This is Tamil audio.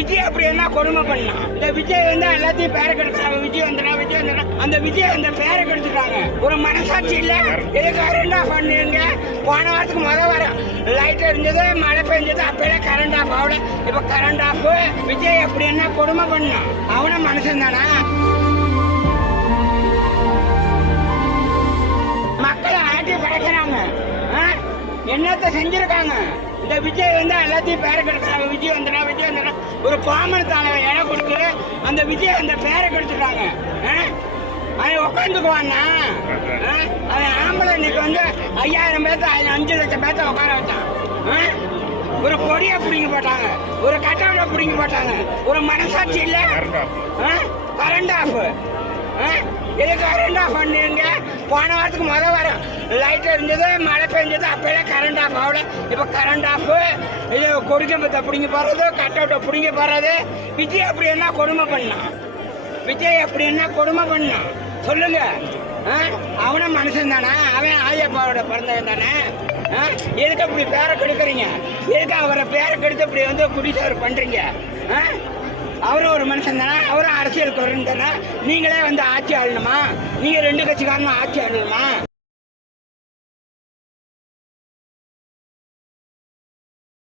விஜய் அப்படி என்ன கொடுமை பண்ணான் இந்த விஜய் வந்து எல்லாத்தையும் பேரை கெடுக்கிறாங்க விஜய் வந்துடா விஜய் வந்துடா அந்த விஜய் அந்த பேரை கெடுத்துட்டாங்க ஒரு மனசாட்சி இல்ல. எதுக்கு கரண்ட் ஆஃப் பண்ணுங்க போன வாரத்துக்கு முதல் வாரம் லைட் இருந்தது மழை பெஞ்சது அப்பவே கரண்ட் ஆஃப் ஆகல. இப்ப கரண்ட் ஆஃப் விஜய் அப்படி என்ன கொடுமை பண்ணான் அவனும் மனுஷன் தானா? மக்களை ஆட்டி படைக்கிறாங்க. ஆ? என்னத்த செஞ்சிருக்காங்க? இந்த விஜய் வந்து எல்லாத்தையும் பேரை கெடுக்கிறாங்க விஜய் வந்துடா விஜய் வந்துடா ஒரு பாமன் தலைவன் இடம் கொடுத்து அந்த விஜய் அந்த பேரை கெடுத்துட்டாங்க. ஆ? அவன் உட்காந்துக்குவான்னா ஆ? அவன் ஆம்பளை இன்னைக்கு வந்து ஐயாயிரம் பேர்த்த அஞ்சு லட்சம் பேர்த்த உட்கார வச்சான். ஆ? ஒரு பொடியை பிடிங்கி போட்டாங்க. ஒரு கட்டவுட பிடிங்கி போட்டாங்க. ஒரு மனசாட்சி இல்லை. கரண்ட் ஆஃப் எதுக்கு கரண்ட் ஆஃப் பண்ணுங்க போன வாரத்துக்கு முதல் வாரம் லைட் இருந்தது மழை பெஞ்சது அப்பவே கரண்ட் ஆஃப் ஆகல. இப்போ கரண்ட் ஆஃபு இது கொடிக்கம்பத்தை பிடிங்கி போடுறது கட் அவுட்டை பிடிங்கி போடுறது. விஜய் அப்படி என்ன கொடுமை பண்ணான் விஜய் அப்படி என்ன கொடுமை பண்ணான் சொல்லுங்க. ஆ? அவனும் மனுஷன் தானே அவன் ஆயப்பாவோட பிறந்தவன் தானே. ஆ? எதுக்கு அப்படி பேரை கெடுக்குறீங்க? எதுக்கு அவரை பேரை கெடுத்து இப்படி வந்து குடிசார் பண்ணுறீங்க ஆ? அவரும் ஒரு மனுஷன் தானே அவர் அரசியல் குறைந்தனா தானே நீங்களே வந்து ஆட்சி ஆளணுமா? நீங்கள் ரெண்டு கட்சிக்காரனும் ஆட்சி ஆளணுமா?